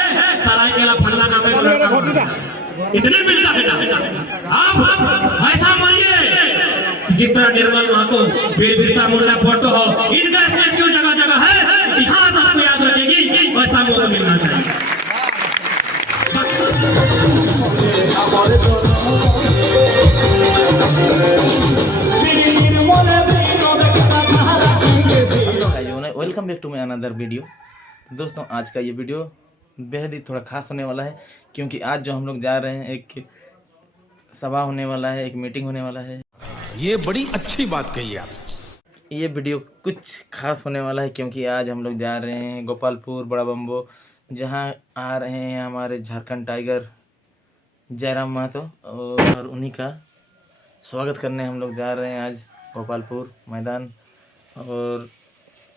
है सरायकेला फल्ला का मैं लड़का इतने मिलता बेटा आप ऐसा मानिए जिस तरह निर्मल महतो वीर बिरसा मुंडा फोटो हो इनका स्टैच्यू जगह जगह है इतिहास आपको याद रखेगी वैसा मौका मिलना चाहिए। Welcome back to my another video. तो दोस्तों आज का ये वीडियो बेहद ही थोड़ा खास होने वाला है क्योंकि आज जो हम लोग जा रहे हैं एक सभा होने वाला है, एक मीटिंग होने वाला है। ये बड़ी अच्छी बात कही आप। ये वीडियो कुछ खास होने वाला है क्योंकि आज हम लोग जा रहे हैं गोपालपुर बड़ा बम्बो, जहाँ आ रहे हैं हमारे झारखंड टाइगर जयराम महतो और उन्हीं का स्वागत करने हम लोग जा रहे हैं आज गोपालपुर मैदान। और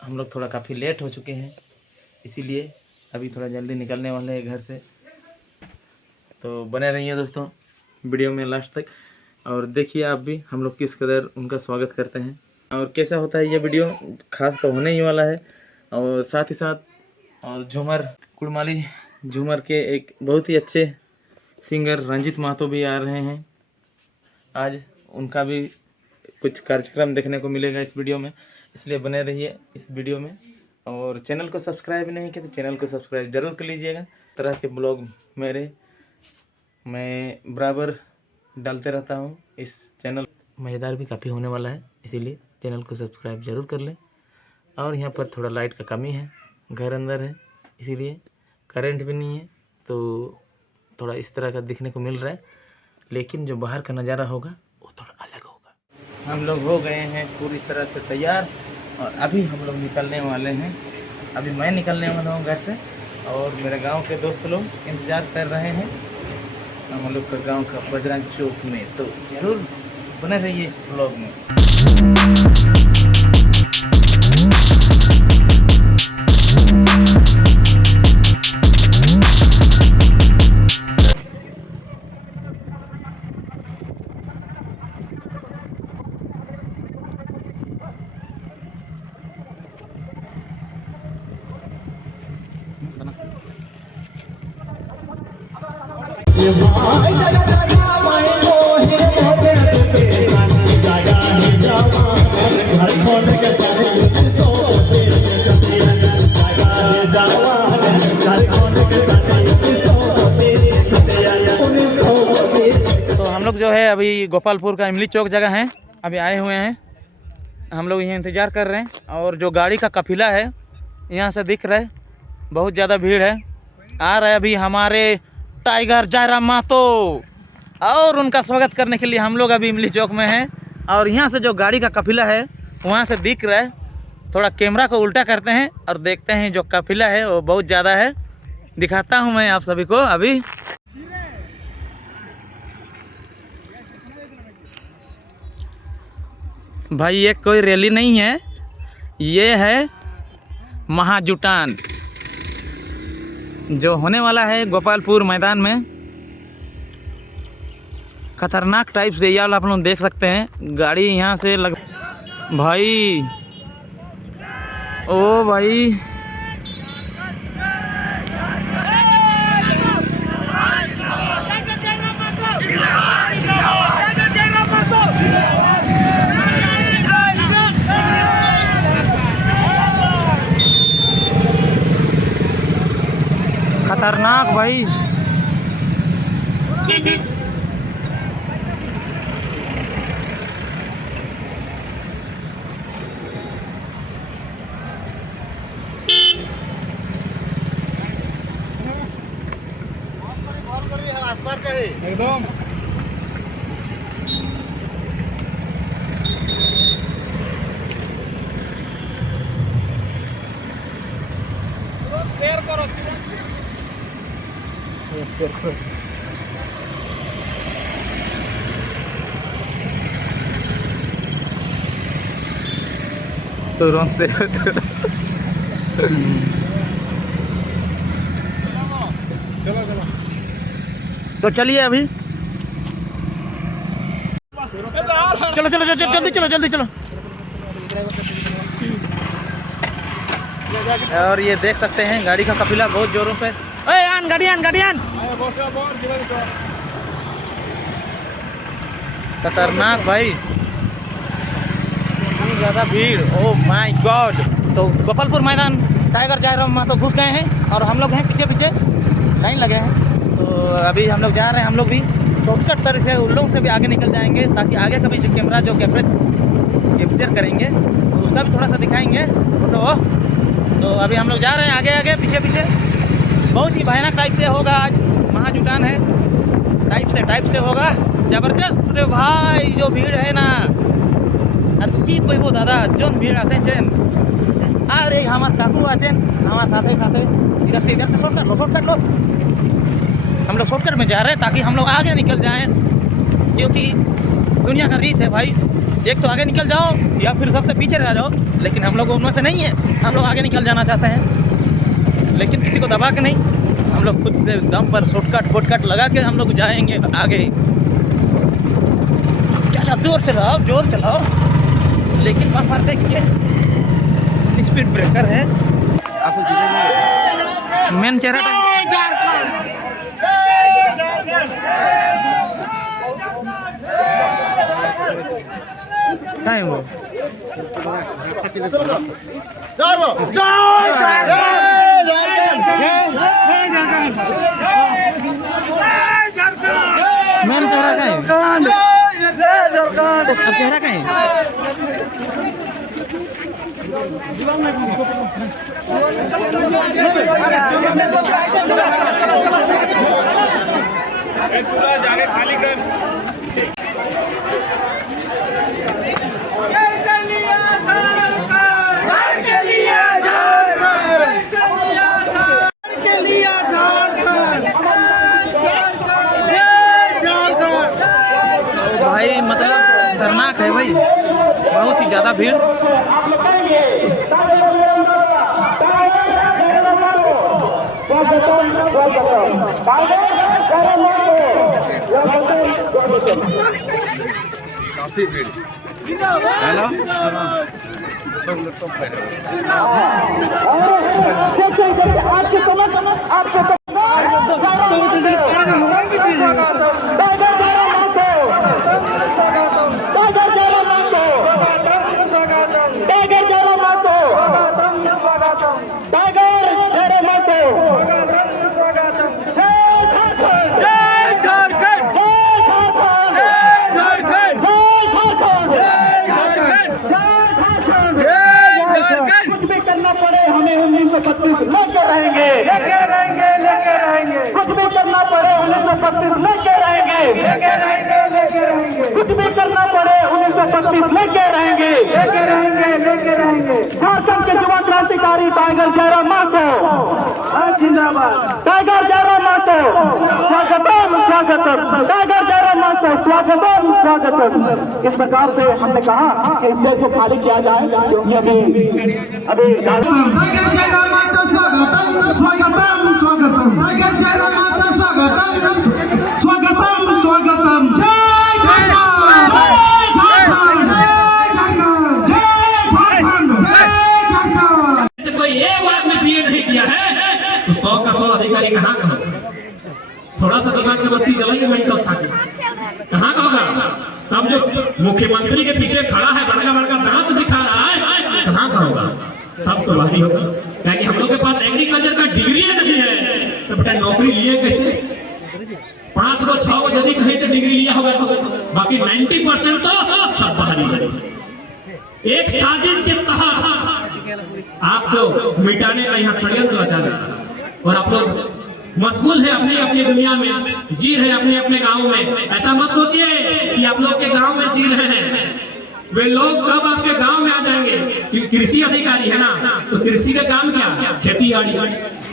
हम लोग थोड़ा काफ़ी लेट हो चुके हैं, इसीलिए अभी थोड़ा जल्दी निकलने वाले हैं घर से। तो बने रहिए दोस्तों वीडियो में लास्ट तक और देखिए आप भी हम लोग किस कदर उनका स्वागत करते हैं और कैसा होता है। ये वीडियो खास तो होने ही वाला है और साथ ही साथ और झूमर कुड़माली झूमर के एक बहुत ही अच्छे सिंगर रंजीत महतो भी आ रहे हैं आज। उनका भी कुछ कार्यक्रम देखने को मिलेगा इस वीडियो में, इसलिए बने रहिए इस वीडियो में। और चैनल को सब्सक्राइब नहीं किया तो चैनल को सब्सक्राइब जरूर कर लीजिएगा। तरह के ब्लॉग मैं बराबर डालते रहता हूँ इस चैनल। मज़ेदार भी काफ़ी होने वाला है, इसीलिए चैनल को सब्सक्राइब जरूर कर लें। और यहाँ पर थोड़ा लाइट का कमी है, घर अंदर है इसीलिए, करंट भी नहीं है तो थोड़ा इस तरह का दिखने को मिल रहा है, लेकिन जो बाहर का नज़ारा होगा वो थोड़ा अलग होगा। हम लोग हो गए हैं पूरी तरह से तैयार और अभी हम लोग निकलने वाले हैं। अभी मैं निकलने वाला हूँ घर से और मेरे गांव के दोस्त लोग इंतज़ार कर रहे हैं हम लोग का गांव का बजरंग चौक में। तो ज़रूर बने रहिए इस ब्लॉग में। तो हम लोग जो है अभी गोपालपुर का इमली चौक जगह है, अभी आए हुए हैं हम लोग, यहाँ इंतज़ार कर रहे हैं। और जो गाड़ी का काफिला है यहाँ से दिख रहा है, बहुत ज़्यादा भीड़ है। आ रहा है अभी हमारे टाइगर जयराम महतो और उनका स्वागत करने के लिए हम लोग अभी इमली चौक में हैं। और यहाँ से जो गाड़ी का काफिला है वहाँ से दिख रहा है, थोड़ा कैमरा को उल्टा करते हैं और देखते हैं जो काफिला है वो बहुत ज़्यादा है। दिखाता हूँ मैं आप सभी को। अभी भाई ये कोई रैली नहीं है, ये है महाजुटान जो होने वाला है गोपालपुर मैदान में। खतरनाक टाइप से यार आप लोग देख सकते हैं, गाड़ी यहाँ से लग भाई ओ भाई खतरनाक भाई। एकदम शेयर करो, शेयर करो। तुरंत से चलो तो चलिए अभी चलो चलो जल्दी चलो जल्दी चलो। और ये देख सकते हैं गाड़ी का काफिला बहुत जोरों पे गाड़ियान खतरनाक भाई, इतनी ज़्यादा भीड़, ओह माय गॉड। तो गोपालपुर मैदान टाइगर जयराम मातो घुस गए हैं और हम लोग हैं पीछे पीछे लाइन लगे हैं। तो अभी हम लोग जा रहे हैं, हम लोग भी शॉर्टकट तरह से उन लोगों से भी आगे निकल जाएंगे, ताकि आगे कभी जो कैमरा जो कैप्चर करेंगे तो उसका भी थोड़ा सा दिखाएंगे फोटो। तो अभी हम लोग जा रहे हैं आगे आगे पीछे पीछे। बहुत ही भयानक टाइप से होगा आज, महाजुटान है, टाइप से होगा जबरदस्त रे भाई। जो भीड़ है ना की कोई वो दादा जोन भीड़ आसे चेन, अरे हमार काकू आचेन हमारे साथे इधर से शॉर्टकट लो। हम लोग शॉर्टकट में जा रहे हैं ताकि हम लोग आगे निकल जाएं, क्योंकि दुनिया का रीत है भाई, एक तो आगे निकल जाओ या फिर सबसे पीछे रह जाओ। लेकिन हम लोग उनमें से नहीं है, हम लोग आगे निकल जाना चाहते हैं, लेकिन किसी को दबा के नहीं, हम लोग खुद से दम पर शॉर्टकट लगा के हम लोग जाएंगे आगे। क्या जोर चलाओ, लेकिन वहाँ पर देखिए स्पीड ब्रेकर है। मेन चेहरा टाइम वो मेन चेहरा का है, अब चेहरा का है। जाके खाली कर। भाई मतलब खतरनाक है भाई, बहुत ही ज़्यादा भीड़। काफी भीड़ हेलो लेके रहेंगे कुछ भी करना पड़े 1935 लेके रहेंगे कुछ भी करना पड़े 1935 लेके रहेंगे झारखंड के युवा क्रांतिकारी टाइगर जयराम मातो जिंदाबाद, टाइगर जयराम मातो स्वागतम टाइगर जयराम मातो स्वागतम। इस प्रकार से हमने कहा कि स्टेज को खाली किया जाए, क्योंकि अभी तो 100 का 100 अधिकारी कहाँ थोड़ा सा दुकान में बत्ती जलाइए मेंटस खा के कहाँ का होगा। सब जो मुख्यमंत्री के पीछे खड़ा है बड़का दांत दिखा रहा है, कहाँ का होगा, सब तो बाकी होगा। क्योंकि हम लोग के पास एग्रीकल्चर का डिग्री नहीं है, तो बेटा नौकरी लिए कैसे? 5 को 6 को यदि कहीं से डिग्री लिया होगा तो बाकी 90% तो सब बाहरी है। एक साजिश के तहत आपको मिटाने का यहाँ षड्यंत्र रचा जा रहा है, और आप लोग मशगूल है अपनी अपनी दुनिया में, जी रहे अपने अपने गाँव में। ऐसा मत सोचिए कि आप लोग के गाँव में जी रहे हैं, वे लोग कब आपके गांव में आ जाएंगे। कृषि अधिकारी है ना, तो कृषि का काम क्या? खेती बाड़ी।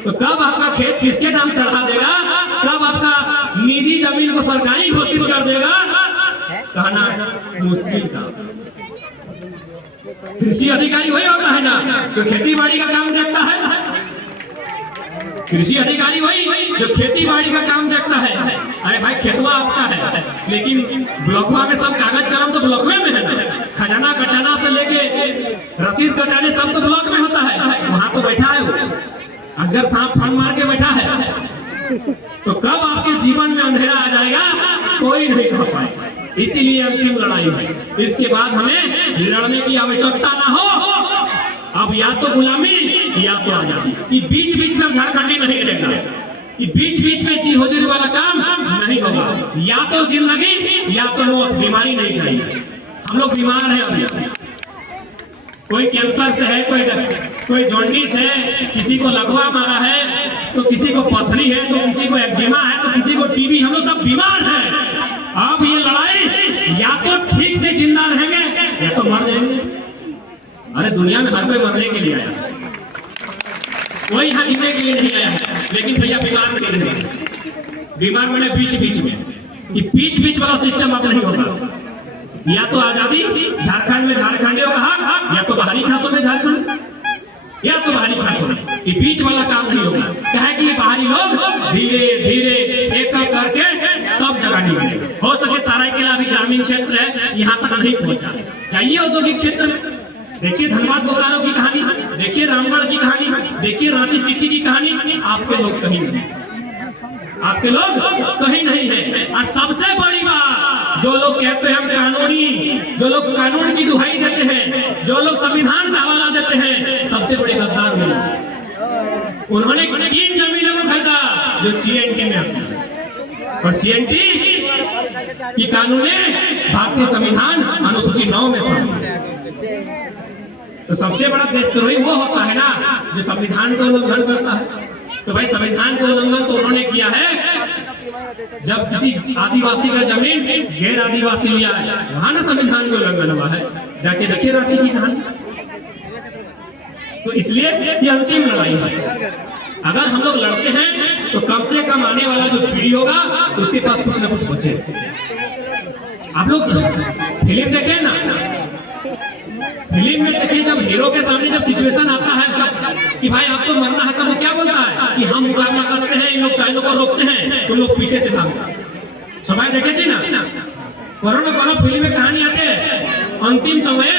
तो कब आपका खेत किसके नाम चढ़ा देगा, कब आपका निजी जमीन को सरकारी घोषित कर देगा, कहना मुश्किल था। कृषि अधिकारी वही होता है ना जो खेती बाड़ी का काम देखता है, कृषि अधिकारी वही जो खेती बाड़ी का काम देखता है। अरे भाई खेतवा आपका है, लेकिन ब्लॉकवा में सब कागज कलम तो ब्लॉक में है ना, खजाना कटाना से लेके रसीद कटाने सब तो ब्लॉक में होता है। वहां तो बैठा है वो अजगर सांप फन मार के बैठा है, तो कब आपके जीवन में अंधेरा आ जाएगा कोई नहीं कह पाएगा। इसीलिए अंतिम लड़ाई है, इसके बाद हमें लड़ने की आवश्यकता ना हो। अब या तो गुलामी या तो आजादी, ये बीच बीच में झारखंडी नहीं रहेगा, ये बीच बीच में जी हुजूरी वाला काम नहीं होगा। या तो जिंदगी या तो मौत, बीमारी नहीं चाहिए। हम लोग बीमार हैं अभी, कोई कैंसर से है, कोई जॉन्डिस है, किसी को लकवा मारा है, तो किसी को पथरी है, तो किसी को एक्जिमा है, तो किसी को टीबी, हम लोग सब बीमार हैं। अब ये लड़ाई या तो ठीक से जिंदा रहेंगे या तो मर जाएंगे। अरे दुनिया में हर कोई मरने के लिए आया, कोई यहाँ जीने के लिए नहीं आया है। लेकिन भैया बीमार में नहीं रहेंगे, बीमार में बीच बीच में, ये बीच बीच वाला सिस्टम अब नहीं होगा। या तो आजादी, झारखंड में झारखंडियों का हक, या तो बाहरी खातों में झारखंड, या तो बाहरी खातों में, ये बीच वाला काम नहीं होगा। क्या है कि ये बाहरी लोग धीरे धीरे एक एक करके सब जगह निकले। हो सके सरायकेला अभी ग्रामीण क्षेत्र है, यहाँ तक नहीं पहुंचा, चाहिए औद्योगिक क्षेत्र में। देखिए धनबाद बोकारो की कहानी, देखिए रामगढ़ की कहानी, देखिए रांची सिटी की कहानी। आपके लोग कहीं नहीं, आपके लोग कहीं नहीं है। और सबसे बड़ी बात, जो लोग कहते हैं हम कानूनी, जो लोग कानून की दुहाई देते हैं, जो लोग संविधान का हवाला देते हैं, सबसे बड़े गद्दार नहीं। उन्होंने 3 जमीनों को खरीदा जो सीएनटी में आती है, और सीएनटी की कानूनें भारतीय संविधान अनुसूची 9 में शामिल। तो सबसे बड़ा देशद्रोही वो होता है ना जो संविधान का उल्लंघन करता है। तो भाई संविधान का उल्लंघन तो उन्होंने किया है, जब किसी आदिवासी का जमीन गैर आदिवासी लिया है, वहां ना संविधान का उल्लंघन हुआ है। जाके देखिए रांची की कहानी। तो इसलिए ये अंतिम लड़ाई है। अगर हम लोग लड़ते हैं तो कम से कम आने वाला जो पीढ़ी होगा उसके पास कुछ ना कुछ बचे। आप लोग फिल्म देखें ना, फिल्म में देखिए जब हीरो के सामने जब सिचुएशन आता है कि भाई आपको मरना है, तो वो क्या बोलता है कि हम मुकाबला करते हैं, इन लोग कायदों को रोकते हैं, तुम लोग पीछे से भागो। समय देखे ना, कोनो फिल्म में कहानी आछे, अंतिम समय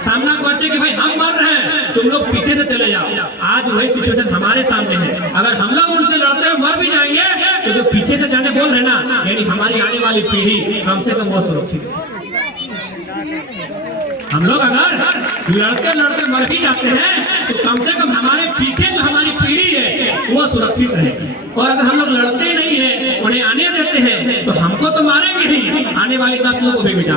सामना करछे कि भाई हम मर रहे हैं, तुम लोग पीछे से चले जाओ। आज वही सिचुएशन हमारे सामने है। अगर हम लोग उनसे लड़ते हुए मर भी जाएंगे तो जो पीछे से जाने बोल रहे ना, यानी हमारी आने वाली पीढ़ी हमसे कम वो सुरक्षित है। हम लोग अगर लड़ते लड़ते मर भी जाते हैं तो कम से कम हमारे पीछे जो हमारी पीढ़ी है वो सुरक्षित है। और अगर हम लोग लड़ते नहीं है, उन्हें आने देते हैं, तो हमको तो मारेंगे ही, आने वाली नस्ल को भी मिटा,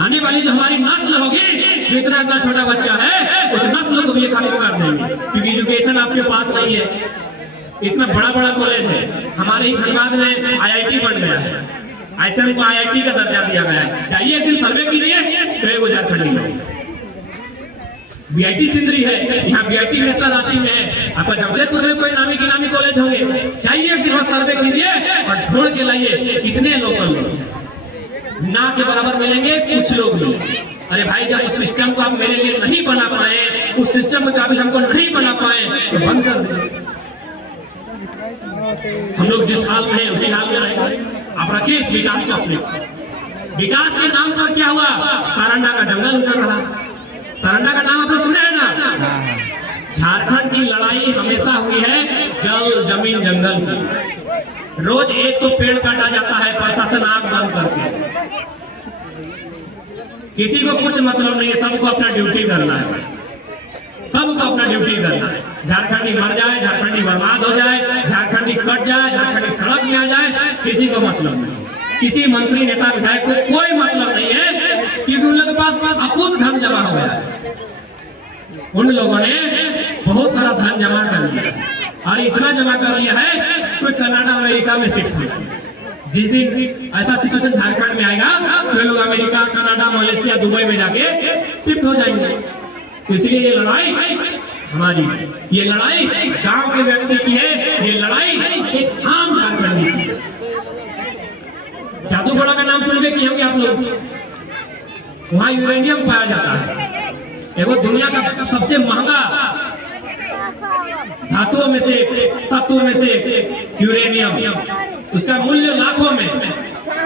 आने वाली जो हमारी नस्ल होगी, इतना इतना छोटा बच्चा है उस नस्ल को भी खत्म कर देंगे। क्योंकि एजुकेशन आपके पास नहीं है, इतना बड़ा बड़ा कॉलेज है, हमारे ही धनबाद में IIT बन गया है, ISM को IIT का दर्जा दिया गया है। चाहिए एक दिन सर्वे कीजिए तो एक झारखंडी में BIT सिंदरी है, यहाँ BIT नेशनल रांची में है, आपका जमशेदपुर में कोई नामी गिनामी कॉलेज होंगे। चाहिए एक दिन सर्वे कीजिए और ढूंढ के लाइए कितने लोकल लोग ना के बराबर मिलेंगे, कुछ लोग मिलेंगे। अरे भाई जब उस सिस्टम को आप मेरे लिए नहीं बना पाए, उस सिस्टम को जब हमको नहीं बना पाए तो बंद कर दें। हम लोग जिस हाल में हैं उसी हाल में रहेंगे। आप रखिए इस विकास को अपने, विकास के नाम पर क्या हुआ, सारंडा का जंगल उतर रहा। सारंडा का नाम आपने सुना है ना। झारखंड की लड़ाई हमेशा हुई है जल जमीन जंगल की। रोज 100 पेड़ काटा जाता है, प्रशासन आंख बंद करके। किसी को कुछ मतलब नहीं है, सबको अपना ड्यूटी करना है, सबको अपना ड्यूटी करना है। झारखंडी मर जाए, झारखंडी बर्बाद हो जाए, झारखंडी कट जाए, झारखंडी सड़क में आ जाए, किसी को मतलब नहीं। किसी मंत्री नेता विधायक को कोई मतलब नहीं है, क्योंकि उन लोगों के पास अकूत धन जमा हो गया है। उन लोगों ने बहुत सारा धन जमा कर लिया, और इतना जमा कर लिया है कोई कनाडा अमेरिका में शिफ्ट हो। जिस दिन ऐसा सिचुएशन झारखंड में आएगा तो लोग अमेरिका, कनाडा, मलेशिया, दुबई में जाके शिफ्ट हो जाएंगे। इसलिए ये लड़ाई हमारी, ये लड़ाई गांव के व्यक्ति की है, ये लड़ाई एक आम झारखंडी की है। जादूगोड़ा का नाम सुनबे कि होंगे आप लोग, वहां यूरेनियम पाया जाता है। एगो दुनिया का सबसे महंगा धातुओं में से, तत्वों में से यूरेनियम, उसका मूल्य लाखों में।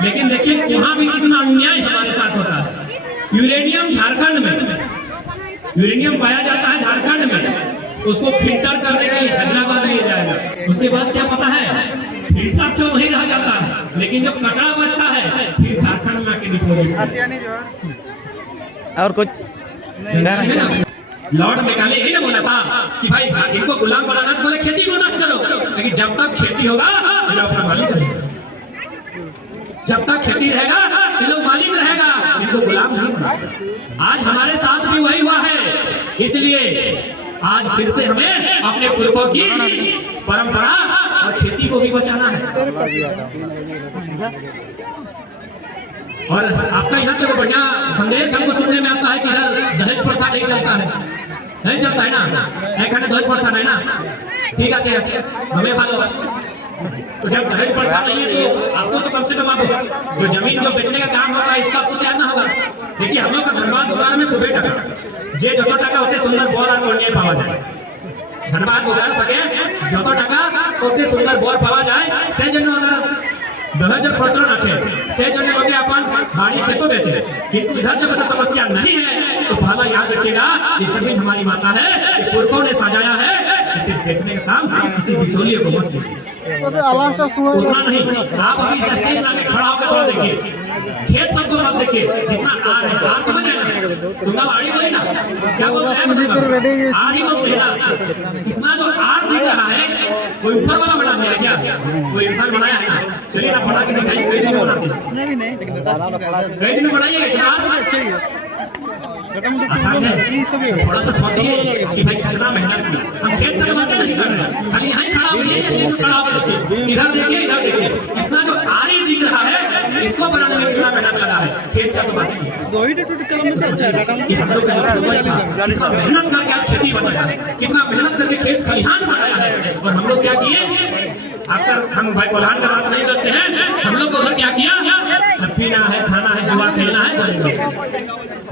लेकिन देखिए वहां भी कितना अन्याय हमारे साथ होता है। यूरेनियम झारखंड में, यूरेनियम पाया जाता है झारखंड में, उसको फिल्टर करने के लिए हैदराबाद ले जाएगा। उसके बाद क्या पता है, फिल्टर तो वही रह जाता है, लेकिन जो कचरा बचता है फिर झारखंड में आके डिपोजिट। और कुछ लॉर्ड मेकाले यही ना बोला था कि भाई इनको गुलाम बनाना तो बोले खेती को नष्ट करो, लेकिन जब तक खेती होगा ये लोग अपना मालिक रहेगा, जब तक खेती रहेगा ये लोग मालिक रहेगा, इनको गुलाम नहीं बनाना। आज हमारे साथ भी वही हुआ है, इसलिए आज फिर से हमें अपने पुरखों की परंपरा और खेती को भी बचाना है। और आपका यहाँ पे बढ़िया संदेश हमको सुनने में आता है कि इधर दहेज प्रथा नहीं चलता है, नहीं चलता है ना, एक दहेज प्रथा नहीं ना, ठीक है हमें भालो। तो जब दहेज प्रथा नहीं है तो आपको तो कम से कम आपको जो जमीन जो बेचने का काम होगा इसका आपको ध्यान ना होगा। देखिए हम लोग का धनबाद उदार में खूबे टका जे जो टका होते सुंदर बोर और कोनिया पावा जाए, धनबाद उदार सके जो टका होते सुंदर बोर पावा जाए से जन दहेज प्रचलन अच्छे से जन लोग अपन बाड़ी खेतों बेचे, किंतु इधर जब ऐसा समस्या नहीं है तो पहला याद रखिएगा ये जमीन हमारी माता है, पुरखों ने सजाया है, इसे बेचने का काम किसी बिचौलिए को मत कीजिए। उतना नहीं, आप अभी स्टेज लाके खड़ा होकर थोड़ा देखिए, खेत सबको मत देखिए, जितना आर है आर समझ आएगा, तुम आड़ी बोली ना क्या बोल रहे हैं, आर ही बोलते हैं ना, इतना जो आर दिख रहा है कोई ऊपर वाला बना दिया क्या, कोई इंसान बनाया है ना, चलिए आप बना के दिखाइए, कई दिन में बनाते हैं, कई दिन में बनाइएगा आसान है। थोड़ा सा सोचिए कि भाई कितना मेहनत की, हम खेत का बात नहीं कर रहे हैं, खाली यहाँ खड़ा होइए, खड़ा होकर इधर देखिए इधर देखिए, इतना जो आरी दिख रहा है इसको बनाने में कितना मेहनत लगा है, खेत का तो बात नहीं। मेहनत करके आज खेती बनाया है, कितना मेहनत करके खेत खलिहान बनाया है, और हम लोग क्या किए, आपका हम भाई कोल्हान का बात नहीं करते हैं, हम लोग उधर क्या किया, पीना है खाना है जुआ खेलना है चलेगा,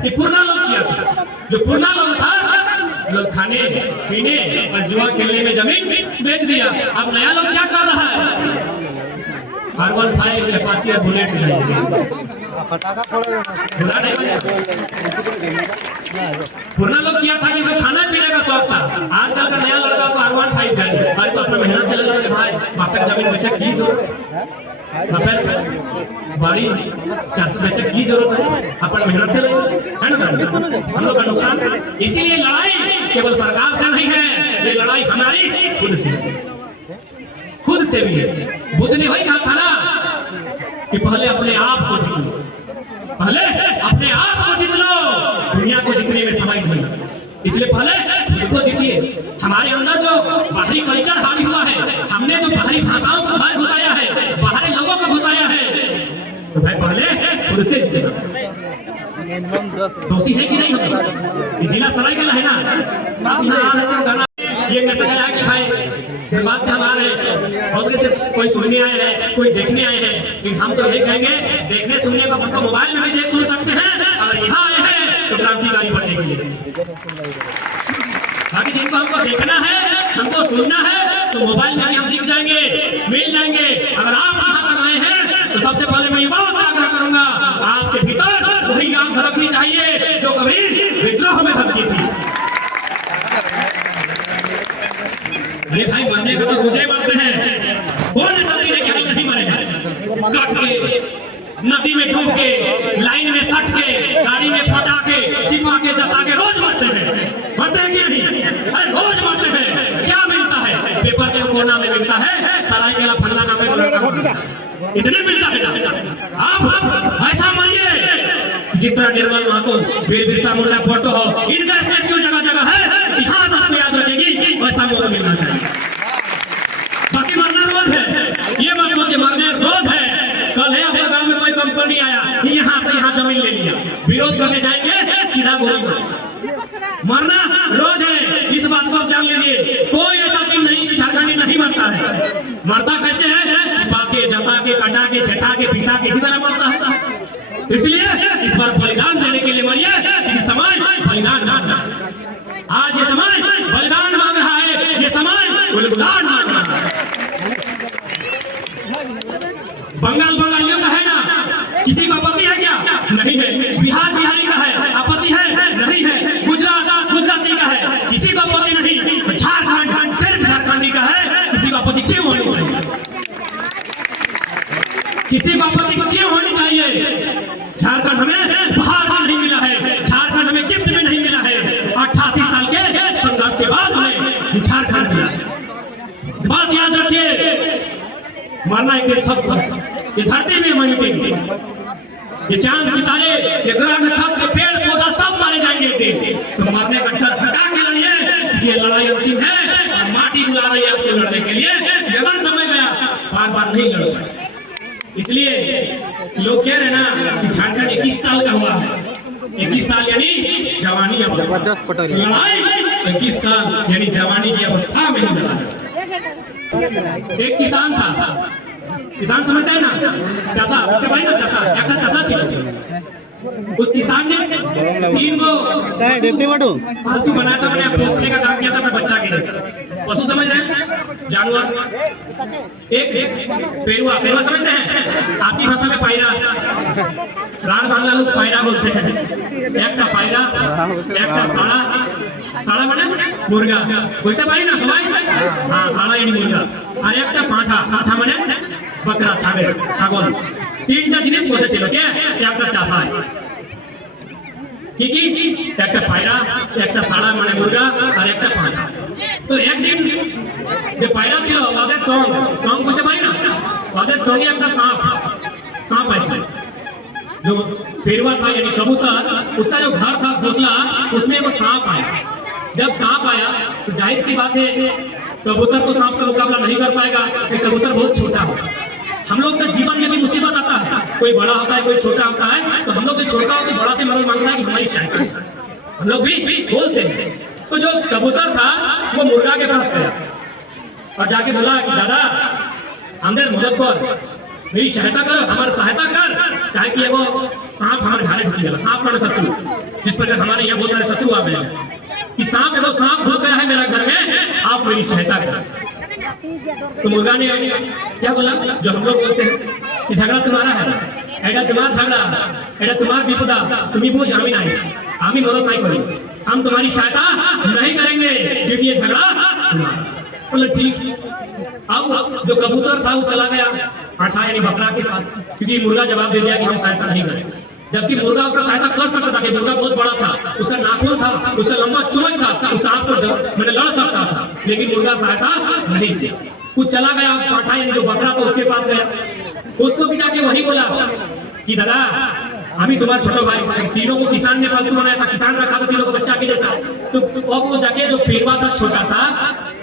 ये पुराना लोग किया था, जो पुराना लोग था लोग खाने पीने और जुआ खेलने में जमीन बेच दिया। अब नया लोग क्या कर रहा है, R15 अपाची और बुलेट चाहिए, पुराना लोग किया था कि खाना पीने का शौक था, आजकल का नया लड़का को R15 चाहिए, भाई तो अपना मेहनत से लगा भाई बापे जमीन बेचे की जरूरत बाड़ी वैसे की जरूरत है, अपन मेहनत से है ना, हम लोग का नुकसान है। इसीलिए लड़ाई केवल सरकार से नहीं है, ये लड़ाई हमारी खुद से भी है। बुद्ध ने वही कहा था ना कि पहले अपने आप को जीत लो, पहले अपने आप को जीत लो, दुनिया को जीतने में समय नहीं, इसलिए पहले खुद को जीतिए। हमारे अंदर जो बाहरी कल्चर हावी हुआ है, हमने जो बाहरी भाषाओं को बाहर घुसाया है, बाहरी लोगों को घुसाया है, तो भाई पहले खुद से दोषी है कि नहीं होती, जिला सरायकेला है ना, गाना ये कैसे गया कि भाई बात से हम आ रहे हैं, उसके से कोई सुनने आए हैं, कोई देखने आए हैं, लेकिन हम तो यही कहेंगे देखने सुनने को हमको मोबाइल में भी देख सुन सकते हैं, अगर यहाँ आए हैं तो क्रांतिकारी बनने के लिए। बाकी जिनको हमको देखना है, हमको सुनना है, तो मोबाइल में भी हम दिख जाएंगे, मिल जाएंगे। अगर आप यहाँ तक आए हैं तो सबसे पहले मैं युवाओं से आग्रह करूंगा, आपके भीतर वही आग धड़कनी चाहिए जो कभी विद्रोह में धमकी थी। ये भाई मरने का तो मुझे मरते हैं, कौन ऐसा दिन है कि हम नहीं मरेंगे, कट के नदी में डूब के लाइन में सट के गाड़ी में फटा के छिपा के जता के रोज मरते हैं कि नहीं, अरे रोज मरते हैं। क्या मिलता है, पेपर के कोना में मिलता है सरायकेला फल्ला नाम का लड़का, इतने मिलता है। आप ऐसा मानिए जिस तरह निर्मल महतो वीर बिरसा मुंडा फोटो हो, इनका स्टैच्यू जगह जगह है, इतिहास आपको याद रखेगी, वैसा मौका मिलना चाहिए। बाकी मरना रोज है, ये मत सोचिए मरने रोज है। कल है अपने गांव में कोई कंपनी आया, यहाँ से यहाँ जमीन ले लिया, विरोध करने जाएंगे सीधा गोली मरना रोज है, इस बात को आप जान लीजिए। कोई ऐसा दिन नहीं कि झारखंडी नहीं मरता है, मरता कैसे है, छिपा के जता के कटा के छेछा के पिसा के इसी तरह मरता है। इसलिए इस बार बलिदान देने के लिए मरिए, समय बलिदान मांगना, आज ये समय बलिदान मांग रहा है, ये समय बलिदान मांग रहा है। बंगालियों का है ना, किसी को आपत्ति है क्या, नहीं है। बिहारी का है, आपत्ति है नहीं है। गुजराती का है, किसी को आपत्ति नहीं। होगा एक दिन सब ये धरती में मैं मिटेंगे, ये चांद सितारे, ये ग्रह नक्षत्र, पेड़ पौधा सब मारे जाएंगे एक दिन। तो मरने का डर हटा के लड़िए, ये लड़ाई अंतिम है और माटी बुला रही है आपको लड़ने के लिए। जगन समय गया, बार बार नहीं लड़ो। इसलिए लोग कह रहे ना झारखंड 21 साल का हुआ है, 21 साल यानी जवानी अवस्था, लड़ाई 21 साल यानी जवानी की अवस्था में ही लड़ा। एक किसान था, किसान समझते हैं ना, चसा सबके भाई ना, चसा क्या था, चसा छिला। उस किसान ने 3 को फालतू बनाया था, मैंने पोसने का काम किया था अपने बच्चा के जैसा। पशु समझ रहे हैं, जानवर। एक पेरुआ, पेरुआ समझते हैं, आपकी भाषा में पायरा, रान बांग्ला लोग पायरा बोलते हैं। एक का पायरा, एक का साड़ा, साड़ा माने मुर्गा बोलते पारी ना सबाई, हाँ साड़ा यानी मुर्गा। और एक का पाठा, पाठा माने बकरा, छागल। 3টা জিনিস বসেছিল যে একটা চাষা কি কি, একটা পায়রা, একটা সাড়া মানে মুরগা আর একটা পাঁঠা। তো একদিন যে পায়রা ছিল ওদের টং বুঝতে পারি না, ওদের টঙে একটা सांप ऐसा जो पेरुआ था यानी कबूतर, उसका जो घर था घोंसला, उसमें वो सांप आया। जब सांप आया तो जाहिर सी बात है कबूतर तो सांप का मुकाबला नहीं कर पाएगा, कबूतर बहुत छोटा है। हम लोग का जीवन में भी मुसीबत आता है, कोई बड़ा होता है कोई छोटा होता है, तो हम लोग जो छोटा हो तो बड़ा से मदद मांगता है कि हमारी सहायता, हम लोग भी बोलते हैं। तो जो कबूतर था वो मुर्गा के पास गया और जाके बोला कि दादा हमने मदद कर, मेरी सहायता कर, हमारी सहायता कर, क्या कि वो सांप हमारे घरे ढुक गया, सांप हमारे शत्रु, जिस पर हमारे यहाँ बहुत सारे शत्रु आ गए कि सांप घुस गया है मेरा घर में, आप मेरी सहायता करें। तो मुर्गा ने क्या बोला, जो हम लोग बोलते हैं कि झगड़ा तुम्हारा है, एडा तुम्हारा झगड़ा, एडा तुम्हारा विपदा, तुम्ही बोझ हमी नहीं, हमी मदद नहीं करेंगे, हम तुम्हारी सहायता नहीं करेंगे क्योंकि ये झगड़ा। बोले ठीक। अब जो कबूतर था वो चला गया पाठा यानी बकरा के पास, क्योंकि मुर्गा जवाब दे दिया कि हम सहायता नहीं करेंगे, जबकि मुर्गा उसका सहायता कर सकता था कि मुर्गा बहुत बड़ा था, उसका नाखून था, उसका लंबा चोंच था, उस सांप को मैंने लड़ सकता था, लेकिन मुर्गा सहायता नहीं दिया। कुछ चला गया पाठा यानी जो बकरा था उसके पास गया, उसको भी जाके वही बोला कि दादा अभी तुम्हारा छोटा भाई, तीनों को किसान ने पालतू बनाया था, किसान रखा था तीनों को बच्चा के जैसा। तो अब वो जाके जो पेरुआ था छोटा सा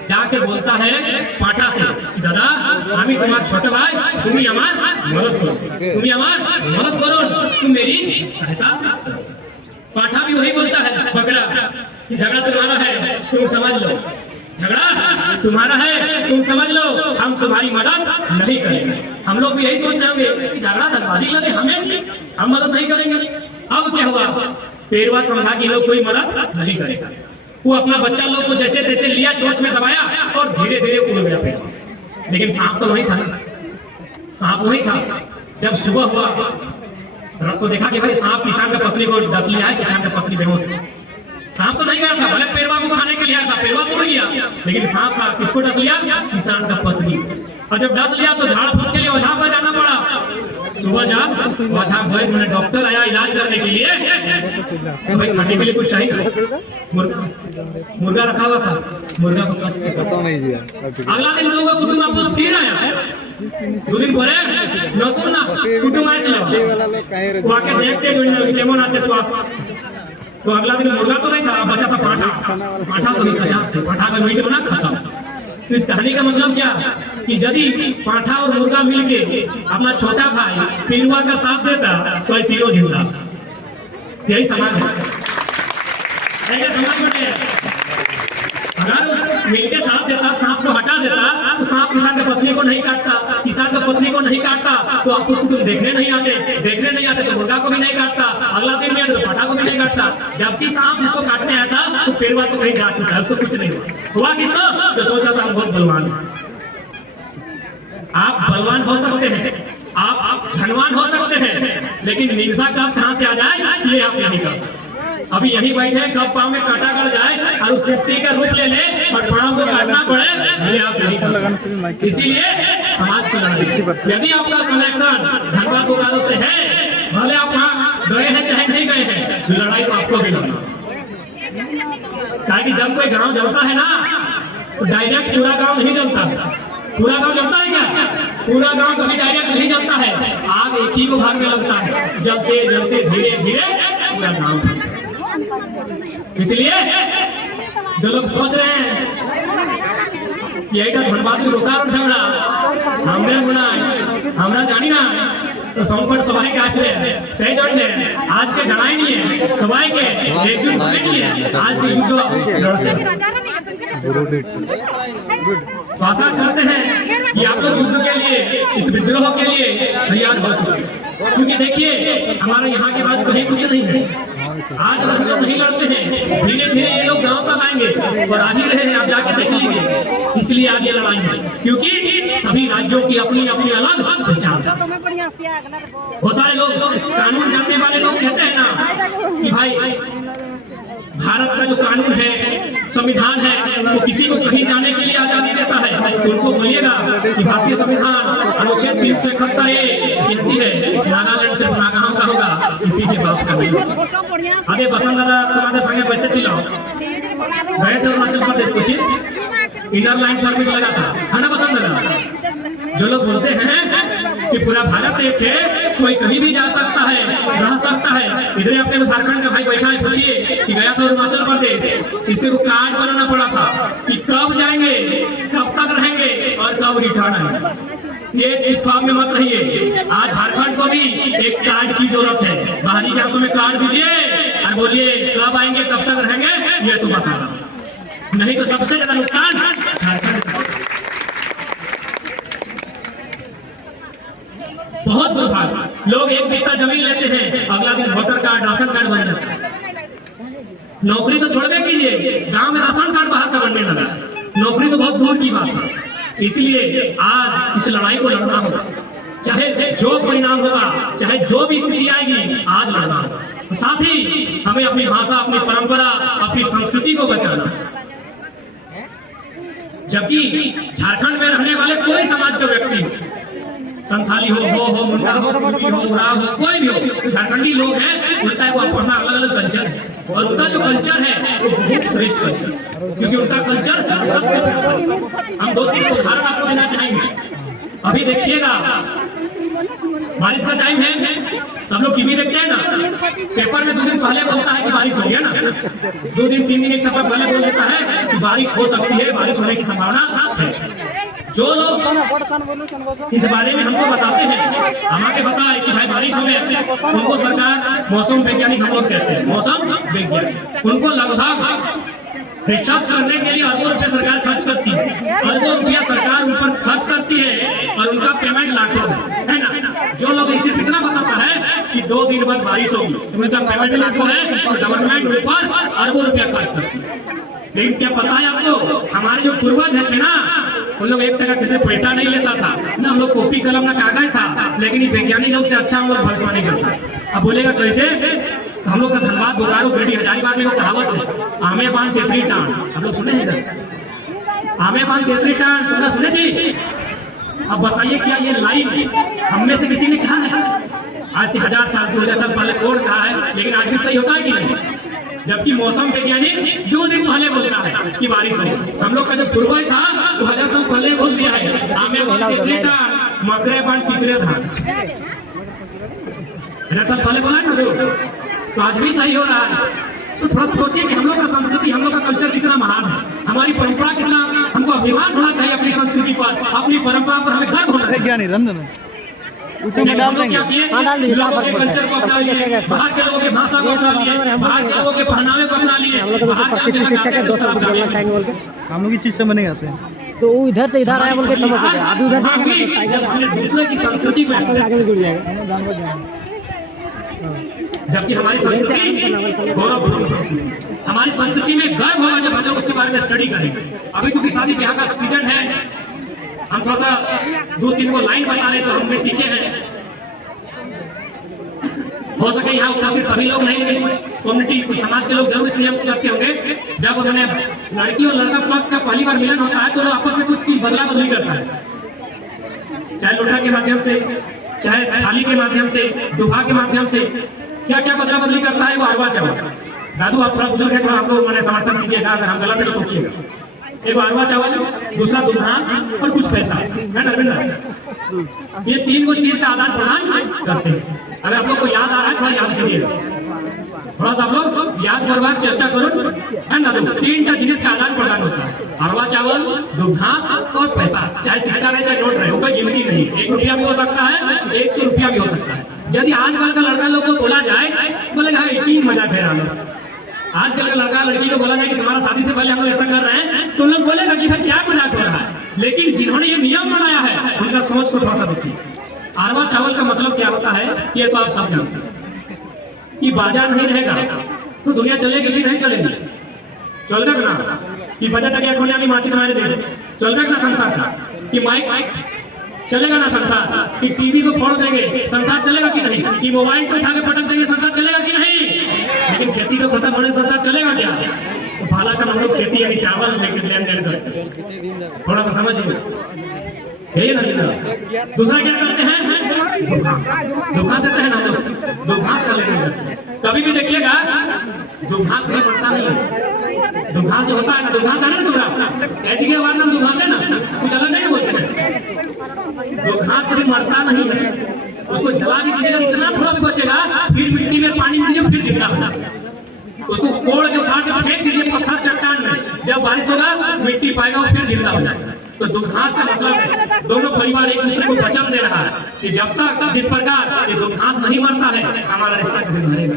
जाके बोलता है पाठा से, दादा अभी तुम्हारा छोटा भाई, तुम्ही हमार मदद करो, तुम्ही हमार मदद करो, तुम मेरी सहायता करो। पाठा भी वही बोलता है बकरा कि झगड़ा तुम्हारा है तुम समझ लो, झगड़ा तुम्हारा है तुम समझ लो, हम तुम्हारी मदद नहीं करेंगे। हम लोग भी यही सोच रहे होंगे कि झगड़ा धनबाजी लगे हमें, हम मदद नहीं करेंगे। अब क्या हुआ, पेरुआ समझा कि लोग कोई मदद नहीं करेगा, वो अपना बच्चा लोग को जैसे तैसे लिया, चोंच में दबाया और धीरे धीरे उड़ गया पेड़। लेकिन सांप तो वही था, सांप वही था। जब सुबह हुआ तो देखा कि भाई सांप किसान का पत्नी को डस लिया है, किसान का पत्नी बेहोश है। सांप तो नहीं गया था, भले पेरुआ को खाने के लिए आया था, पेरुआ उड़ गया, लेकिन सांप का किसको डस लिया, किसान का पत्नी। और जब डस लिया तो झाड़ फूक के लिए ओझा पर जाना पड़ा। सुबह जब ओझा भाई मैंने डॉक्टर आया इलाज करने के लिए, तो भाई खाने के लिए कुछ चाहिए, मुर्गा रखा हुआ था, मुर्गा को कट से अगला दिन लोगों को कुटुंब वापस फिर आया, 2 दिन পরে নতুন না কুটুম আসলো, ওকে দেখতে জন্য কেমন আছে स्वास्थ्य। तो अगला दिन मुर्गा तो नहीं था, बचा था पाठा, पाठा को भी खजाक से पाठा का मीट बना खाता। तो इस कहानी का मतलब क्या कि यदि पाठा और मुर्गा मिलके अपना छोटा भाई पेरुआ का साथ देता तो ये तीनों जिंदा। यही समाज है, ऐसे समाज में अगर मिलके साथ देता, सांप को हटा देता, तो सांप किसान की पत्नी को नहीं काटता, किसान की पत्नी को नहीं काटता, तो आप उसको कुछ देखने नहीं आते तो मुर्गा को भी नहीं काटता, अगला दिन में तो पाठा को भी नहीं काटता। जबकि सांप जिसको काटने आया था तो पेरुआ तो कहीं जा चुका है, उसको कुछ नहीं हुआ किसको, तो सोचा था हम बहुत बलवान है। आप बलवान हो सकते हैं, आप धनवान हो सकते हैं, लेकिन हिंसा कब कहां से आ जाए ये आप नहीं कर सकते। अभी यही बैठे, कब पांव में कांटा गड़ जाए और उस शख्सी का रूप ले ले और पांव को काटना पड़े, ये आप नहीं कर सकते। इसीलिए समाज को लड़ाई, यदि आपका कनेक्शन धनवान बोकारो से है, भले आप वहां गए हैं चाहे नहीं गए हैं, लड़ाई तो आपको भी लड़ना। कि जब कोई गांव जलता है ना तो डायरेक्ट पूरा गांव नहीं जलता, पूरा गांव जलता है क्या? पूरा गांव कभी डायरेक्ट नहीं जलता है, आग एक ही को भागने लगता है, जलते जलते धीरे धीरे पूरा गांव। इसलिए जो लोग सोच रहे हैं यही तो धनबाद में रोकार झगड़ा हमने गुना हमरा जानी ना तो संकट सबाई के आश्रय सही जोड़ने आज के जनाई नहीं है सबाई के एकजुट होने नहीं है आज के युद्ध आशा करते हैं कि आप लोग युद्ध के लिए इस विद्रोह के लिए तैयार हो चुके, क्योंकि देखिए हमारे यहाँ के बाद कहीं कुछ नहीं है। आज अगर हम लोग नहीं लड़ते हैं धीरे धीरे ये लोग गांव तक आएंगे और आ ही रहे हैं, आप जाके देख लीजिए। इसलिए आगे लड़ाई है क्योंकि सभी राज्यों की अपनी अपनी अलग पहचान है। बहुत सारे लोग कानून जानने वाले लोग कहते हैं ना कि भाई भारत का जो कानून है संविधान है वो किसी को कहीं जाने के लिए आजादी देता है, तो उनको बोलिएगा कि भारतीय संविधान अनुच्छेद 371 कहती है नागालैंड से नागाम का होगा इसी के बात का नहीं। अरे बसंत दादा तुम्हारे संगे पैसे चिल्लाओ गए थे अरुणाचल प्रदेश कुछ इनर लाइन परमिट लगा था, है ना बसंत दादा? जो लोग बोलते हैं कि पूरा भारत एक है, कोई कहीं भी जा सकता है, रह सकता है। इधर अपने झारखंड का भाई बैठा है, पूछिए कि गया था अरुणाचल प्रदेश, इसके कार्ड बनाना पड़ा था कि कब जाएंगे, कब तक रहेंगे और कब रिटर्न आएंगे। ये इस बात में मत रहिए। आज झारखंड को भी एक कार्ड की जरूरत है, बाहरी के हाथों में कार्ड दीजिए और बोलिए कब आएंगे कब तक रहेंगे ये तो बता, नहीं तो सबसे ज्यादा नुकसान झारखंड का। बहुत दुर्भाग्य, लोग एक बिस्ता जमीन लेते हैं अगला दिन वोटर कार्ड राशन कार्ड बन जाता है। नौकरी तो छोड़ दे कीजिए, गांव में राशन कार्ड बाहर का बनने लगा, नौकरी तो बहुत दूर की बात है। इसलिए आज इस लड़ाई को लड़ना होगा, चाहे जो परिणाम होगा, चाहे जो भी स्थिति आएगी, आज लड़ना होगा। साथ ही हमें अपनी भाषा, अपनी परंपरा, अपनी संस्कृति को बचाना। जबकि झारखंड में रहने वाले कोई समाज का व्यक्ति, संथाली हो मुंडा हो, उराव हो, कोई भी हो, झारखंडी लोग हैं, उनका वो अपना अलग अलग कल्चर है और उनका जो कल्चर है वो बहुत श्रेष्ठ कल्चर, क्योंकि उनका कल्चर सबसे। हम 2-3 उदाहरण आपको देना चाहेंगे। अभी देखिएगा बारिश का टाइम है, सब लोग टीवी देखते हैं ना, पेपर में 2 दिन पहले बोलता है कि बारिश हो गया ना, 2 दिन 3 दिन एक सप्ताह पहले बोल देता है कि बारिश हो सकती है, बारिश होने की संभावना है। जो लोग इस बारे में हमको बताते हैं, हमारे पता है कि भाई बारिश हो गई, उनको सरकार मौसम वैज्ञानिक हम लोग कहते हैं, मौसम वैज्ञानिक, उनको लगभग रिसर्च करने के लिए अरबों रुपया सरकार खर्च करती है, अरबों रुपया सरकार ऊपर खर्च करती है और उनका पेमेंट लाखों है ना। जो लोग इसे कितना बताता है कि 2 दिन बाद बारिश होगी, उनका पेमेंट लाखों है और गवर्नमेंट ऊपर अरबों रुपया खर्च करती है। लेकिन क्या पता है आपको, हमारे जो पूर्वज है ना, उन लोग 1 टका किसी पैसा नहीं लेता था ना, हम लोग कॉपी कलम ना कागज था, लेकिन वैज्ञानिक लोग से अच्छा हम लोग भविष्यवाणी करते। अब बोलेगा कैसे? हम लोग का धनबाद बोकारो बेटी हजारीबाग में कहावत है, आमे पान तेतरी टाण, हम लोग सुने हैं? आमे पान तेतरी टाण तुमने सुने छी? अब बताइए क्या ये लाइन हम में से किसी ने कहा है? आज से 1000 साल 2000 साल पहले कौन कहा है? लेकिन आज भी सही होता है कि नहीं? जबकि मौसम वैज्ञानिक 2 दिन पहले बोलता है कि बारिश हो। हम लोग का जो पूर्वज था वो 1000 साल पहले बोल दिया है, आमे पान तेतरी टाण मकरे पान तितरे धान, 1000 साल पहले बोला ना, तो आज भी सही हो रहा है। तो थोड़ा सा सोचिए कि हम लोग का संस्कृति, हम लोग का कल्चर कितना महान है, हमारी परंपरा कितना, हमको अभिमान होना चाहिए अपनी संस्कृति पर, अपनी परंपरा पर हमें गर्व होना चाहिए। ज्ञानी रंजन ऊपर डाल देंगे, लोगों के कल्चर को अपना लिए, बाहर के लोगों की भाषा को अपना लिए, बाहर के लोगों के पहनावे को अपना लिए, बाहर के लोगों शिक्षा के दोस्त बोलना चाहेंगे बोल के हम लोग इस चीज से बने आते हैं, तो वो इधर से इधर आया बोल के फेमस हो गया, अभी उधर से दूसरे की संस्कृति को आगे भी जुड़ जाएगा। जबकि हमारी संस्कृति गौरवपूर्ण संस्कृति, हमारी संस्कृति में गर्व होगा जब हम लोग उसके बारे में स्टडी करेंगे। अभी चूंकि शादी ब्याह का सीजन है, हम थोड़ा सा 2-3 को लाइन बता रहे तो हमने सीखे हैं। हो सके यहाँ उपस्थित सभी लोग नहीं, लेकिन कुछ कम्युनिटी, कुछ समाज के लोग जरूर इस नियम को करते होंगे, जब उन्होंने लड़की और लड़का पक्ष का पहली बार मिलन होता है तो लोग आपस में कुछ चीज बदला बदली करता है, चाहे लोटा के माध्यम से, चाहे थाली के माध्यम से, दुभा के माध्यम से, क्या क्या बदला बदली करता है वो अरवा चावल। दादू आप थोड़ा बुजुर्ग है, थोड़ा आपको मैंने समर्थन कीजिएगा, अगर हम गलत है तो टोकिएगा। एक अरवा चावल, दूसरा दूध घास और कुछ पैसा, है ना रविंद्र? ये 3 को चीज का आदान प्रदान करते हैं। अगर आप लोग को याद आ रहा है थोड़ा याद कीजिएगा, थोड़ा सा आप लोग याद करवा चेष्टा करो, है ना? 3 का जिनिस का आदान प्रदान होता है, अरवा चावल, दूध घास और पैसा। चाहे सिक्का रहे चाहे नोट रहे, कोई गिनती नहीं। 1 रुपया भी हो सकता है, 100 रुपया भी हो सकता है। यदि आजकल का लड़का लोग को बोला जाए, बोलेगा एक ही मजाक है राम, आजकल का लड़का लड़की को बोला जाए कि तुम्हारा शादी से पहले हम लोग ऐसा कर रहे हैं, तो लोग बोलेगा कि भाई क्या मजाक हो रहा है। लेकिन जिन्होंने ये नियम बनाया है उनका सोच को थोड़ा सा देखिए। अरवा चावल का मतलब क्या होता है ये तो आप सब जानते हैं। ये बाजार नहीं रहेगा तो दुनिया चलेगी कि नहीं चलेगी? चल रहा ना कि बजट अगर खोलिया की माचिस हमारे दे चल रहा ना संसार का, कि माइक चलेगा ना संसार, कि टीवी को फोड़ देंगे संसार चलेगा कि नहीं, कि मोबाइल को उठा के पटक देंगे संसार चलेगा कि नहीं? लेकिन खेती तो खत्म होने संसार चलेगा क्या? तो भाला का हम लोग खेती यानी चावल लेके लेन देन करते हैं, थोड़ा सा समझिए। यही ना दूसरा क्या करते हैं? दुघास देते हैं ना लोग, दुघास का लेते हैं। कभी भी देखिएगा दुघास कहीं पड़ता नहीं है, दुघास होता है ना, दुघास है ना तुम्हारा ऐसी के बाद नाम दुघास है ना, कुछ अलग नहीं बोलते हैं। दुघास कभी मरता नहीं है, उसको जला भी दीजिएगा इतना थोड़ा भी बचेगा, फिर मिट्टी में पानी में दीजिए फिर जिंदा होगा। उसको कोड़ के उठा के फेंक दीजिए पत्थर चट्टान में, जब बारिश होगा मिट्टी पाएगा और फिर जिंदा हो जाएगा। तो दुघास का मतलब दोनों परिवार एक दूसरे को वचन दे रहा है कि जब तक जिस प्रकार ये दुघास नहीं मरता है हमारा रिश्ता कभी मरेगा।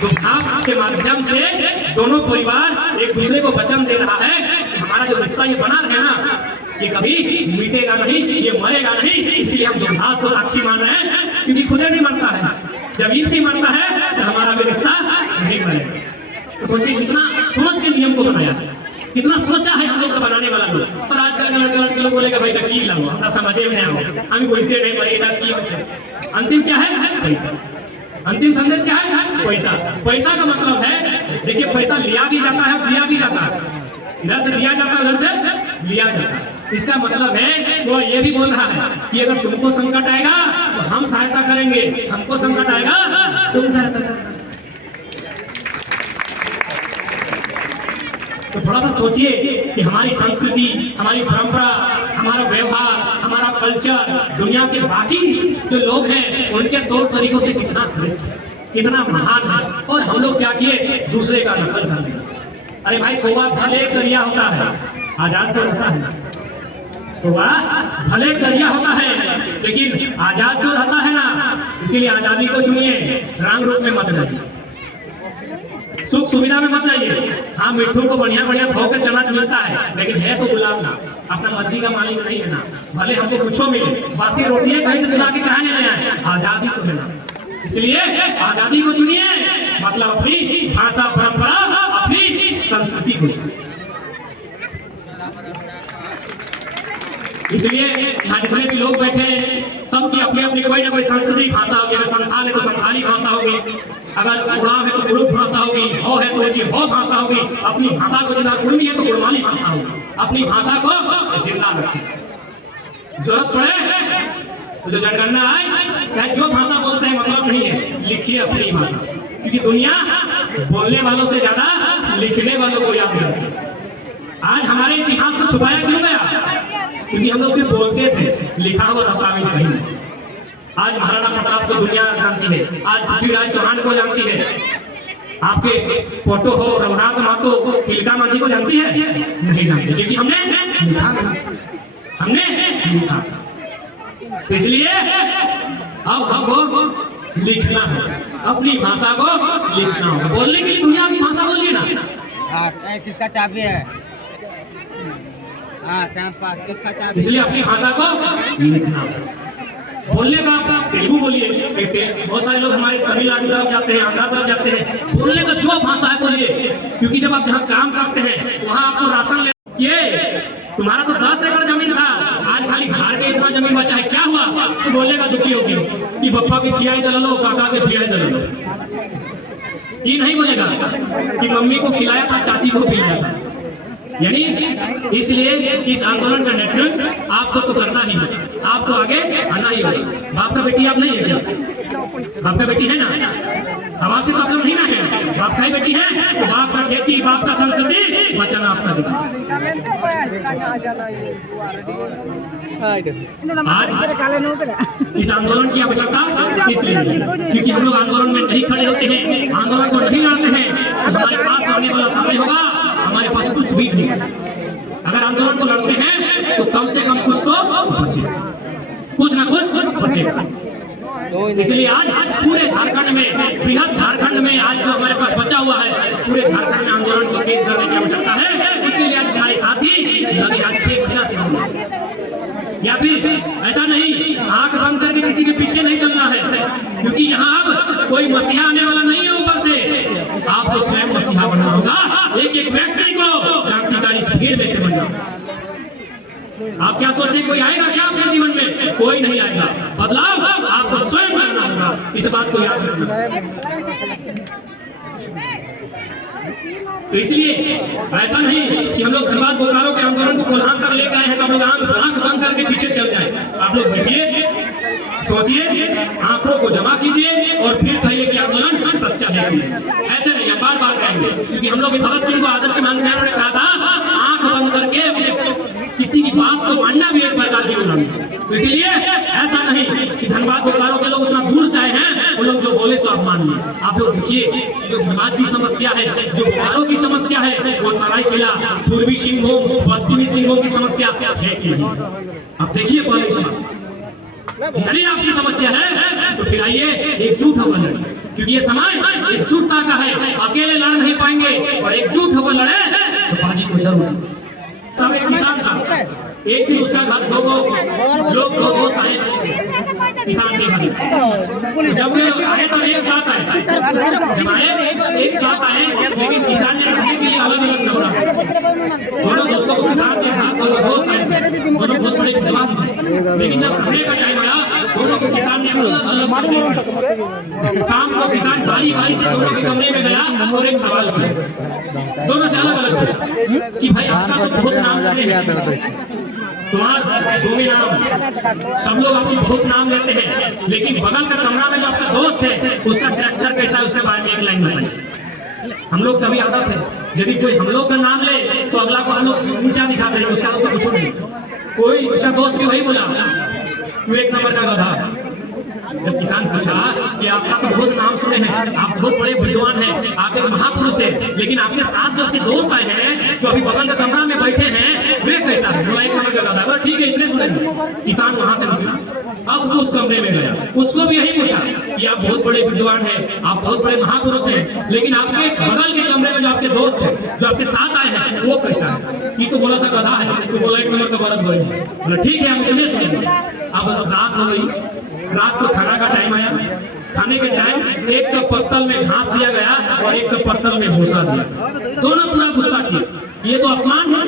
दुघास के माध्यम से दोनों परिवार एक दूसरे को वचन दे रहा है कि हमारा जो रिश्ता ये बना रहे ना ये कभी मिटेगा नहीं, ये मरेगा नहीं। इसलिए हम दुघास को साक्षी मान रहे हैं क्योंकि खुद नहीं मरता है, जब ईद नहीं मरता है तो हमारा भी रिश्ता नहीं मरेगा। तो सोचिए कितना सोच के नियम को बनाया है, कितना सोचा है हम लोग का बनाने वाला लोग। और आजकल के लड़के लोग बोलेगा भाई की लगो हमरा समझे में नहीं आवे, हम बुझते नहीं मरेगा की बचे। अंतिम क्या है? पैसा। अंतिम संदेश क्या है? पैसा। पैसा का मतलब है देखिए पैसा लिया भी जाता है दिया भी जाता है, इधर से दिया जाता है उधर से लिया जाता है। इसका मतलब है वो ये भी बोल रहा है कि अगर तुमको संकट आएगा तो हम सहायता करेंगे, हमको संकट आएगा तुम सहायता करेंगे। तो थोड़ा सा सोचिए कि हमारी संस्कृति, हमारी परंपरा, हमारा व्यवहार, हमारा कल्चर दुनिया के बाकी जो लोग हैं उनके तौर तरीकों से कितना श्रेष्ठ, कितना महान है। और हम लोग क्या किए? दूसरे का नकल कर लिया। अरे भाई कौवा भले करिया होता है, आजाद तो रहता है, कौवा भले करिया होता है लेकिन आजाद तो रहता है ना। इसीलिए आजादी को चुनिए, रंग रूप में मत जाइए, सुख सुविधा में मत जाइए। हाँ मिट्टू को बढ़िया बढ़िया धो के चना मिलता है लेकिन है तो गुलाम ना, अपना मर्जी का मालिक नहीं है ना। भले हमको कुछो मिले, बासी रोटी है कहीं से चुरा के कहा नहीं आए, आजादी को देना। इसलिए आजादी को चुनिए, मतलब अपनी भाषा परंपरा अपनी संस्कृति को चुनिए। इसलिए यहाँ जितने भी लोग बैठे सबकी अपनी अपनी कोई ना कोई सांस्कृतिक भाषा होगी। अगर संथाल है तो संथाली भाषा होगी, अगर उड़ाव है तो कुरुप भाषा होगी, हो है तो उनकी हो भाषा होगी। अपनी भाषा को जितना कुर्मी है तो गुरमाली भाषा होगी। अपनी भाषा को जिंदा रखें, जरूरत पड़े तो जनगणना आए चाहे जो भाषा बोलते हैं मतलब नहीं है, लिखिए अपनी भाषा, क्योंकि दुनिया बोलने वालों से ज्यादा लिखने वालों को याद करती है। आज हमारे इतिहास को छुपाया क्यों गया? क्योंकि हम लोग सिर्फ बोलते थे, लिखा हुआ दस्तावेज नहीं। आज महाराणा प्रताप को दुनिया जानती है, आज पृथ्वीराज चौहान को जानती है, आपके फोटो हो रघुनाथ महतो को, तिलका माझी को जानती है? नहीं जानती, क्योंकि हमने लिखा। तो इसलिए अब हमको लिखना है, अपनी भाषा को लिखना होगा। बोलने के लिए दुनिया की भाषा बोलिए ना। किसका चाबी है? इसलिए अपनी भाषा को लिखना होगा। बोलने का तेलुगु बोलिए, बहुत सारे लोग हमारे तमिलनाडु तरफ जाते हैं, आंध्र तरफ जाते हैं, बोलने का जो भाषा है बोलिए, क्योंकि जब आप जहाँ काम करते हैं वहाँ आपको राशन ये तुम्हारा तो 10 एकड़ जमीन था, आज खाली घर के इतना जमीन बचा है, क्या हुआ? तो बोलेगा दुखी होगी कि पप्पा के खियाई दलो, काका के खियाई दलो। ये नहीं बोलेगा कि मम्मी को खिलाया था, चाची को खिलाया था। यानी इसलिए इस आंदोलन का नेतृत्व आपको तो करना ही है, आपको आगे आना ही होगा। बाप का बेटी आप नहीं है क्या? बाप का बेटी है ना, हवा से तो आप लोग नहीं ना है, बाप का ही बेटी है, तो बाप का खेती, बाप का संस्कृति बचाना आपका आज इस आंदोलन की आवश्यकता इसलिए क्योंकि हम लोग आंदोलन में नहीं खड़े होते हैं, आंदोलन को नहीं लड़ते हैं, हमारे पास आने वाला समय होगा, हमारे पास कुछ भी नहीं। अगर आंदोलन को लड़ते हैं तो कम से कम कुछ तो बचे, कुछ ना कुछ बचे। इसलिए आज पूरे झारखंड में, बृहद झारखंड में आज जो हमारे पास बचा हुआ है, पूरे झारखंड में आंदोलन को तेज करने की आवश्यकता है। इसके लिए आज हमारे साथी लगे अच्छे खिला से या फिर ऐसा नहीं आंख बंद करके किसी के पीछे नहीं चलना है, क्योंकि यहाँ अब कोई मसीहा आने वाला नहीं है ऊपर से, आपको स्वयं मसीहा बनना होगा। एक एक व्यक्ति को क्रांतिकारी भीड़ में से बनना। आप क्या सोचते हैं कोई आएगा क्या अपने जीवन में? कोई नहीं आएगा। बदलाव आपको स्वयं करना होगा, इस बात को याद रखना। तो इसलिए ऐसा नहीं कि हम लोग धनबाद बोकारो के आंदोलन को कोल्हान कर लेकर आए हैं तो हम लोग आंख बंद करके पीछे चल जाए। आप लोग बैठिए, सोचिए, आंखों को जमा कीजिए और फिर कहिए कि आंदोलन सच्चा है। ऐसे नहीं, बार बार कहेंगे, क्योंकि हम लोग भगत सिंह को आदर्श मानने वालों ने कहा था आंख बंद करके किसी की बात को मानना भी एक प्रकार की गुलामी। तो इसलिए ऐसा नहीं कि धनबाद बोकारो के लोग उतना दूर से आए हैं, वो लोग जो बोले सो आप मान लिए। आप लोग देखिए, जो धनबाद की समस्या है, जो बोकारो की समस्या है, वो सरायकेला, पूर्वी सिंहभूम, पश्चिमी सिंहभूम की समस्या है कि नहीं? अब देखिए पहले यदि आपकी समस्या है तो फिर आइए एकजुट होकर लड़े, क्योंकि ये समाज एकजुटता का है, अकेले लड़ नहीं पाएंगे, और एकजुट होकर लड़े तो बाजी को जरूर। तब एक किसान था, एक दिन उसका घर दो दोस्त आए किसान से घरे। जब वो आए तो एक साथ आए, जब आए एक साथ आए, लेकिन किसान ने रहने के लिए अलग अलग कमरा। दोनों दोस्तों को किसान के साथ दोनों दोस्त आए, दोनों बहुत बड़े विद्वान थे, लेकिन जब रहने का टाइम आया दोनों को किसान ने अलग अलग। शाम को किसान बारी बारी से दोनों के कमरे में गया और एक सवाल किया, दोनों से अलग अलग पूछा कि भाई आपका तो बहुत नाम सुने हैं, तुम्हारा तुम्हें नाम, सब लोग आपकी बहुत नाम लेते हैं, लेकिन बगल का कमरा में जो आपका दोस्त है उसका कैरेक्टर कैसा है, उसके बारे में एक लाइन बताइए। हम लोग कभी आदत है, यदि कोई हम लोग का नाम ले तो अगला को हम लोग ऊंचा दिखाते हैं, उसका उसको कुछ नहीं। कोई उसका दोस्त भी वही बोला, तू एक नंबर का गधा है। जब किसान सोचा कि आपका तो बहुत नाम सुने हैं, आप बहुत बड़े विद्वान हैं, आप एक महापुरुष हैं, लेकिन आपके साथ जो आपके दोस्त आए हैं जो अभी बगल के कमरा में बैठे हैं वे कैसा है? बोला एक नंबर का गधा है। ठीक है, इतने सुने। किसान वहां से निकला, अब उस कमरे में गया, उसको भी यही पूछा कि आप बहुत बड़े विद्वान हैं, आप बहुत बड़े महापुरुष हैं, लेकिन आपके बगल के कमरे में जो आपके दोस्त हैं जो आपके साथ आए हैं वो कैसा है? ये तो बोला था गधा है, तो बोला एक नंबर का बलद बड़ी। बोला ठीक है, हम इतने सुने। अब रात हो गई, रात को खाना का टाइम आया, खाने के टाइम एक तो पत्तल में घास दिया गया और एक तो पत्तल में भूसा दिया। दोनों पूरा गुस्सा किए, ये तो अपमान है,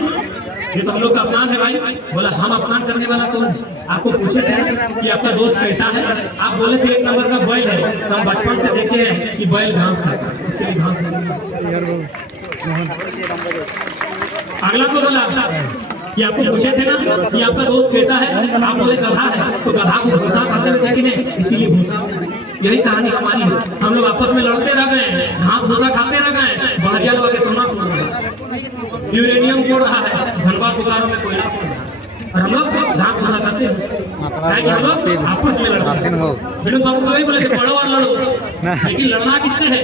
ये तो हम लोग का अपमान है भाई। बोला हम अपमान करने वाला कौन है? आपको पूछे थे कि आपका दोस्त कैसा है, आप बोले थे एक नंबर का बैल है, तो हम बचपन से देखे हैं कि बैल घास खाता है, इसलिए घास नहीं। अगला को बोला कि आपको पूछे थे ना कि आपका दोस्त कैसा है, आप बोले गधा है, तो गधा को भूसा खाते हुए देखे हैं, इसीलिए भूसा। यही कहानी हमारी है, हम लोग आपस में लड़ते रह गए, घास भूसा खाते रह गए, बहरिया लोग के समाप्त हो गए। यूरेनियम कोड़ रहा है, धनबाद बोकारो में कोयला कोड़ रहा है, और हम लोग घास भूसा खाते हैं, हम लोग आपस में लड़ते हैं। विनोद बाबू को यही बोले कि पढ़ो और लड़ो, लेकिन लड़ना किससे है?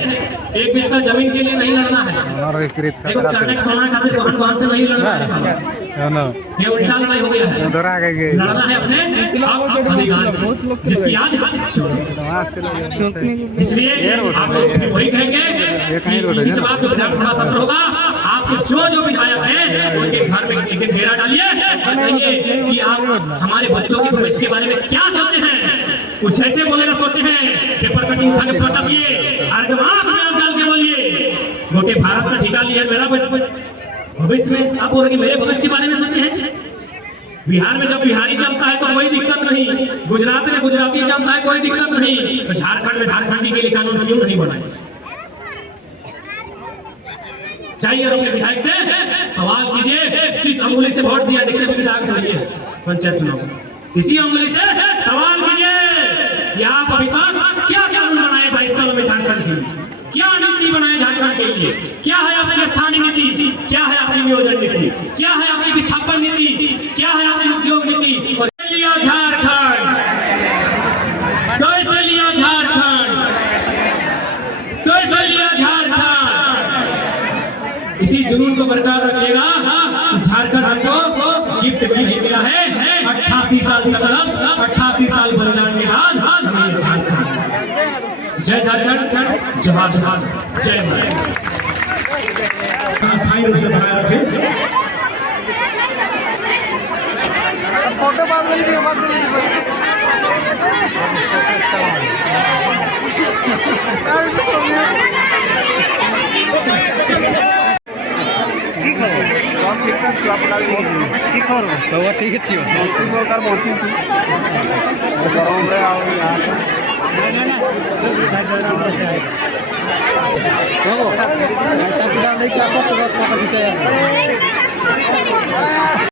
एक बिल्कुल जमीन के लिए नहीं लड़ना है, सोना खातिर बहन बहन से नहीं लड़ना है, ये उल्टा लड़ाई हो गया है। लड़ना है अपने अधिकार जिसकी आज। इसलिए आप लोग वही कहेंगे, इस बात को विधानसभा सत्र होगा, आपको जो विधायक है उनके घर में एक घेरा डालिए कि आप हमारे बच्चों के भविष्य के बारे में क्या सोचे हैं। कुछ ऐसे बोलेगा सोचे हैं, पेपर कटिंग उठा के पटकिए, डाल के बोलिए मोटे भारत का ठिका लिया मेरा भविष्य में, आप बोल रहे मेरे भविष्य के बारे में सोचे हैं। बिहार में जब बिहारी चलता है तो कोई दिक्कत नहीं, गुजरात में गुजराती चलता है कोई दिक्कत नहीं, तो झारखंड में झारखंडी के लिए कानून क्यों नहीं बनाए? चाहिए अपने विधायक से सवाल कीजिए, जिस अंगुली से वोट दिया, देखिए पंचायत चुनाव, इसी अंगुली से सवाल कीजिए कि आप अभी तक क्या कानून निर्माण के लिए? क्या है आपकी स्थानीय नीति? क्या है आपकी नियोजन नीति? क्या है आपकी विस्थापन नीति? क्या है आपकी उद्योग नीति? और लिया झारखंड, कैसे लिया झारखंड, कैसे लिया झारखंड? इसी जुनून को बरकरार रखिएगा। झारखंड हमको गिफ्ट भी मिला है 88 साल संघर्ष, 88 साल बलिदान के बाद हमें झारखंड। जय झारखंड, जवाहर जवाहर, जय भारत। स्थायी रूप से बनाए रखें। फोटो बाद में लीजिए, बाद में लीजिए। ठीक अच्छी बात।